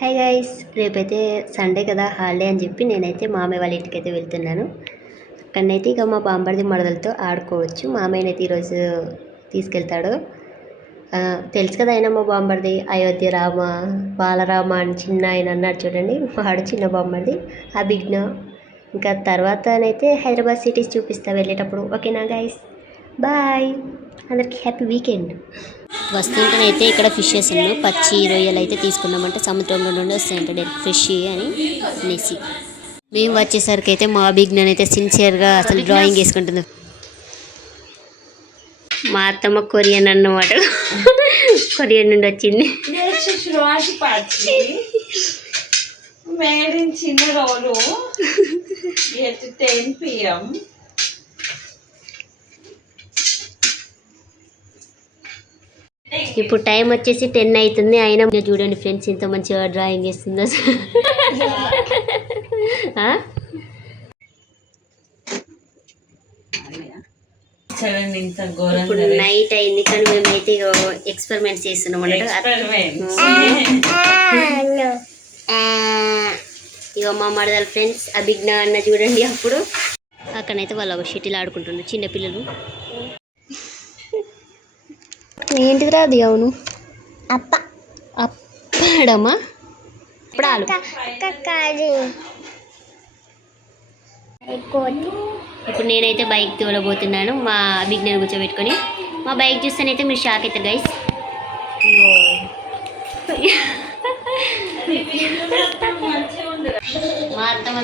Hi guys, రేపైతే Sunday కదా, holiday అని చెప్పి నేనైతే మామయ్య వాళ్ళ ఇంటికి అయితే వెళ్తున్నాను. అక్కడనైతే ఇక మా బాంబర్ది మడదలతో ఆడుకోవచ్చు. మామయ్యనైతే ఈరోజు తీసుకెళ్తాడు. తెలుసు కదా ఆయన మా బాంబర్ది అయోధ్య రామ బాలరామ అని చిన్న ఆయన అన్నాడు చూడండి, వాడు చిన్న బాంబర్ది అభిజ్ఞ. ఇంకా తర్వాతనైతే హైదరాబాద్ సిటీస్ చూపిస్తా వెళ్ళేటప్పుడు. ఓకేనా గైస్, బాయ్, అందరికి హ్యాపీ వీకెండ్. వస్తుంటేనైతే ఇక్కడ ఫిషెస్ పచ్చి రొయ్యలు అయితే తీసుకున్నామంటే సముద్రంలో నుండి వస్తాయంట డైరెక్ట్ ఫ్రెష్ అని అనేసి. మేము వచ్చేసరికి అయితే మా అభిజ్ఞాన్ అయితే సిన్సియర్గా అసలు డ్రాయింగ్ వేసుకుంటుంది. మా అత్తమ్మ కొరియన్ అన్నమాట, కొరియన్ నుండి వచ్చింది. Made in Chinnarodu at 10 p.m. ఇప్పుడు టైం వచ్చేసి 10 అవుతుంది. అయినా చూడండి ఫ్రెండ్స్ ఇంత మంచిగా డ్రాయింగ్ వేస్తుందో. ఇప్పుడు నైట్ అయింది కానీ మేమైతే ఎక్స్పెరిమెంట్స్ చేస్తున్నాం అన్నట్టు. ఇక మా మరదల ఫ్రెండ్స్ అభిజ్ఞ అన్న చూడండి, అప్పుడు అక్కడైతే వాళ్ళు షటిల్ ఆడుకుంటున్నారు చిన్నపిల్లలు. ఏంటిది రాదు? అవును, అప్పడమా అప్పడాలు. ఇప్పుడు నేనైతే బైక్ తోలబోతున్నాను మా అభిజ్ఞాన్ని కూర్చోబెట్టుకొని. మా బైక్ చూస్తేనైతే మీరు షాక్ అవుతారు గైస్. మా అత్తమ్మ